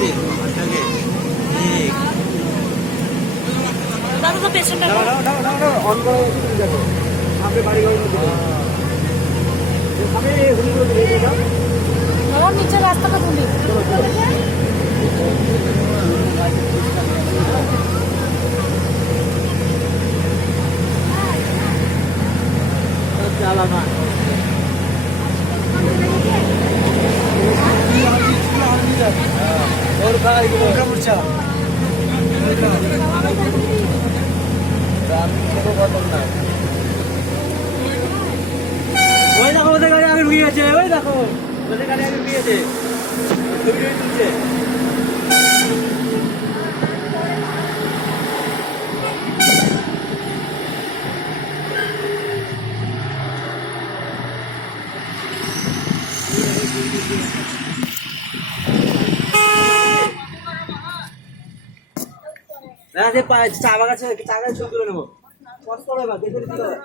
আছে আপনাকে ঠিক দাদা তো পেছনটা অন করা আছে তুমি দেখো আপনি বাড়ি ঘরের মধ্যে আমি হুলি করে দিয়ে দাও আমার নিচে রাস্তাটা ধুলি চালানা और भाई का मुर्चा ওই দেখো ওদের গাড়ি আগে ঢুকে গেছে ওই দেখো ওদের গাড়ি আগে ঢুকে গেছে ছবি তুলছে চা বাগাছে চা গাছ ছবি তুলে নেবো কষ্ট হবে দেখে দিতে হবে